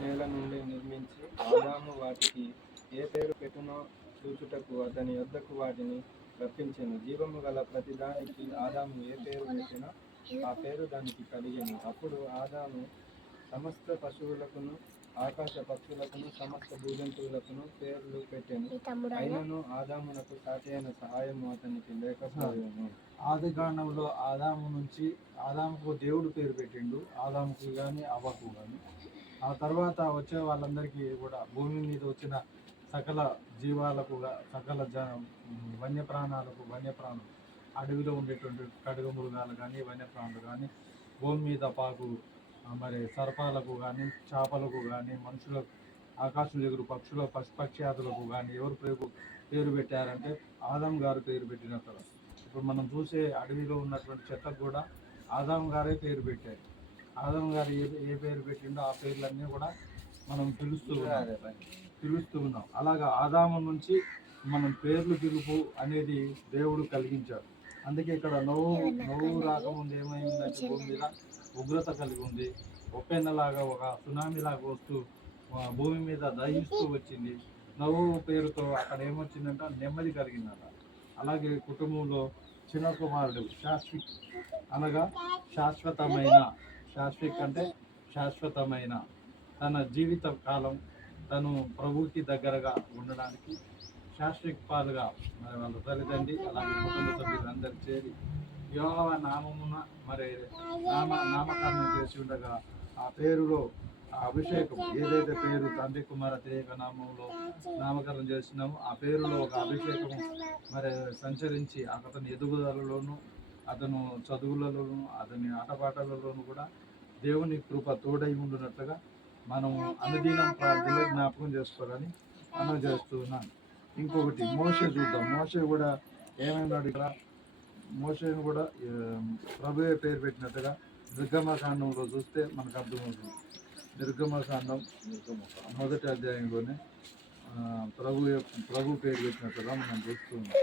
నేల నుండి నిర్మించి ఆదాము వాటికి ఏ పేరు పెట్టునో చూచుటకు అతని యొద్దకు వాటిని రప్పించెను. జీవము గల ప్రతి దానికి ఆదాము ఏ పేరు పెట్టినో ఆ పేరు దానికి కలిగెను. అప్పుడు ఆదాము సమస్త పశువులకును ఆకాశ పక్షులకును సమస్త భూజంతువులకును పేర్లు పెట్టెను. అయినను ఆదామునకు సాటి అయిన సహాయము అతనికి లేకపోయాను. ఆది కాండంలో ఆదాము నుంచి ఆదాముకు దేవుడు పేరు పెట్టిండు, ఆదాముకు కానీ అవ్వకు కానీ. ఆ తర్వాత వచ్చే వాళ్ళందరికీ కూడా భూమి మీద వచ్చిన సకల జీవాలకు సకల వన్యప్రాణాలకు వన్యప్రాణులు, అడవిలో ఉండేటువంటి కడుగ మృగాలు కానీ వన్యప్రాణులు కానీ, భూమి మీద పాకు మరి సర్పాలకు కానీ చేపలకు కానీ మనుషులకు ఆకాశంలో ఎగురు పక్షులకు కానీ ఎవరు పేరు పెట్టారంటే ఆదాం గారు పేరు పెట్టినట్టు. ఇప్పుడు మనం చూసే అడవిలో ఉన్నటువంటి చెట్లకు కూడా ఆదాం గారే పేరు పెట్టారు. ఆదాం గారు ఏ పేరు పెట్టిండో ఆ పేర్లన్నీ కూడా మనం పిలుస్తూ ఉన్నాం. అలాగా ఆదాము నుంచి మనం పేర్లు పిలుపు అనేది దేవుడు కలిగించాడు. అందుకే ఇక్కడ నవ్వు రాకముందు ఏమైందంటే భూమి మీద ఉగ్రత కలిగి ఉంది. ఒప్పెన్నలాగా ఒక సునామీ లాగా వస్తూ భూమి మీద దహిస్తూ వచ్చింది. నవ్వు పేరుతో అక్కడ ఏమొచ్చిందంట, నెమ్మది కలిగిందట. అలాగే కుటుంబంలో చిన్న కుమారుడు శాశ్విక్ అనగా శాశ్వత్ అంటే శాశ్వతమైన తన జీవిత కాలం తను ప్రభువుకి దగ్గరగా ఉండడానికి శాశ్వత్ పాలుగా మరి వాళ్ళ తల్లిదండ్రి అలాగే కుటుంబ సభ్యులందరూ చేరి యెహోవా నామమున మరి నామకరణం చేసి ఉండగా ఆ పేరులో ఆ అభిషేకం ఏదైతే పేరు తండ్రి కుమార త్రియేక నామంలో నామకరణం చేస్తున్నామో ఆ పేరులో ఒక అభిషేకం మరి సంచరించి అతని ఎదుగుదలలోను అతను చదువులలోను అతని ఆటపాటలలోను కూడా దేవుని కృప తోడై ఉండునట్లుగా మనం అనుదినం ప్రార్థనలో జ్ఞాపకం చేసుకోవాలని మనం చేస్తూ ఉన్నాను. ఇంకొకటి మోషే చూద్దాం. మోషే కూడా ఏమైనాడు ఇక్కడ, మోషేను కూడా ప్రభువే పేరు పెట్టినట్టుగా నిర్గమకాండంలో చూస్తే మనకు అర్థమవుతుంది. నిర్గమకాండం 1వ అధ్యాయంలోనే ప్రభు పేరు పెట్టినట్టుగా మనం చూస్తూ ఉన్నాం.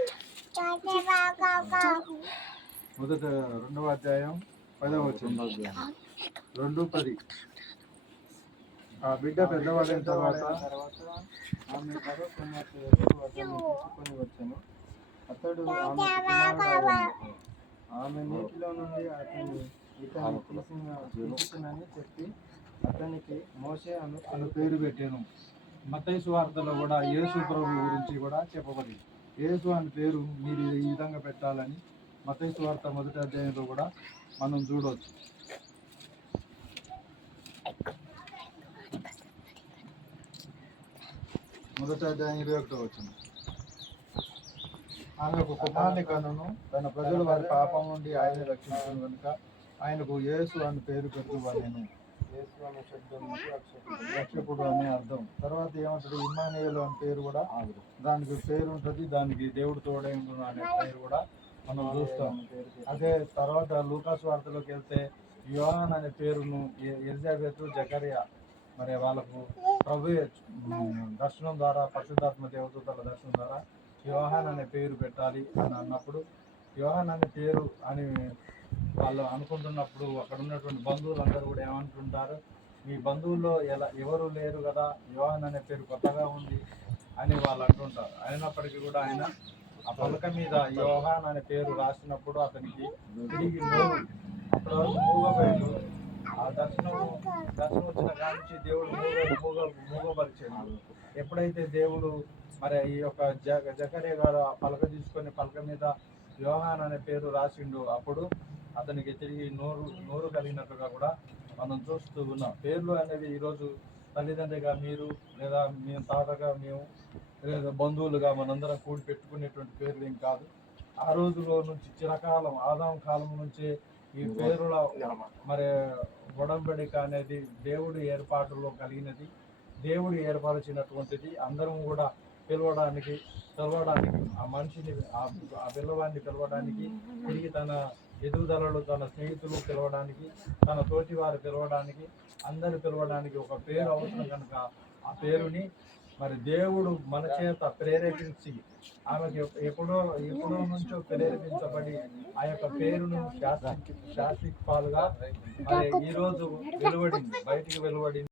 2వ అధ్యాయం 10వ వచనం 2:10. ఆ బిడ్డ పెద్దవాడైన తర్వాత ఆమె మరో కుమార్తె తీసుకొని వచ్చాను. అతడు ఆమె నీటిలో నుండి ఇతన్ని తీసుకునని చెప్పి అతనికి మోషే అను పేరు పెట్టాను. మత్తయి సువార్తలో కూడా యేసు ప్రభు గురించి కూడా చెప్పబడింది. యేసు అని పేరు మీరు ఈ విధంగా పెట్టాలని మత్తయి సువార్త 1వ అధ్యాయంలో కూడా మనం చూడవచ్చు. మొదటి అధ్యాయం 21వ వచనం. ఆమె ఒక కుమారుని కనును తన ప్రజలు వారి పాపం నుండి ఆయన రక్షించను కనుక ఆయనకు యేసు అని పేరు పెట్టువాను. యేసు అనే శబ్దం రక్షకుడు అనే అర్థం. తర్వాత ఏమంటాడు, ఇమ్మానుయేలు అని పేరు కూడా దానికి పేరు ఉంటుంది. దానికి దేవుడు తోడై ఉండును అనే పేరు కూడా మనం చూస్తాం. అదే తర్వాత లూకాసు వార్తలోకి వెళ్తే యోహాన్ అనే పేరును ఎలిజబెత్ జకరియా మరి వాళ్ళకు ప్రభు దర్శనం ద్వారా పరిశుద్ధాత్మ దేవదూతల దర్శనం ద్వారా యోహాన్ అనే పేరు పెట్టాలి అని అన్నప్పుడు యోహాన్ అనే పేరు అని వాళ్ళు అనుకుంటున్నప్పుడు అక్కడ ఉన్నటువంటి బంధువులు అందరూ కూడా ఏమంటుంటారు, మీ బంధువుల్లో ఎవరు లేరు కదా, యోహాన్ అనే పేరు కొత్తగా ఉంది అని వాళ్ళు అంటుంటారు. అయినప్పటికీ కూడా ఆయన ఆ పలక మీద యోహాన్ అనే పేరు రాసినప్పుడు అతనికి తిరిగి అప్పటి వరకు మూగపోయాడు. ఆ దర్శనం వచ్చిన కాడి నుంచి దేవుడు మూగపరిచాడు. ఎప్పుడైతే దేవుడు మరి ఈ యొక్క జకరియా గారు ఆ పలక తీసుకొని పలక మీద యోహాన్ అనే పేరు రాసిండు, అప్పుడు అతనికి తిరిగి నోరు కలిగినట్టుగా కూడా మనం చూస్తూ ఉన్నాం. పేర్లు అనేవి ఈరోజు తల్లిదండ్రిగా మీరు లేదా మేము తాతగా మేము లేదా బంధువులుగా మనందరం కూడి పెట్టుకునేటువంటి పేర్లు ఏం కాదు. ఆ రోజులో నుంచి చిరకాలం ఆదాం కాలం నుంచే ఈ పేరుల మరి ఒడంబడిక అనేది దేవుడి ఏర్పాటులో కలిగినది, దేవుడు ఏర్పరిచినటువంటిది. అందరం కూడా పిలవడానికి ఆ మనిషిని ఆ పిల్లవాడిని పిలవడానికి, తిరిగి తన ఎదుగుదలలో తన స్నేహితులు పిలవడానికి, తన తోటి వారు పిలవడానికి, అందరు పిలవడానికి ఒక పేరు అవసరం కనుక ఆ పేరుని మరి దేవుడు మన చేత ప్రేరేపించి ఆమెకి ఎప్పుడో నుంచో ప్రేరేపించబడి ఆ యొక్క పేరును శాశ్వత పాలుగా మరి ఈరోజు బయటికి వెలువడింది.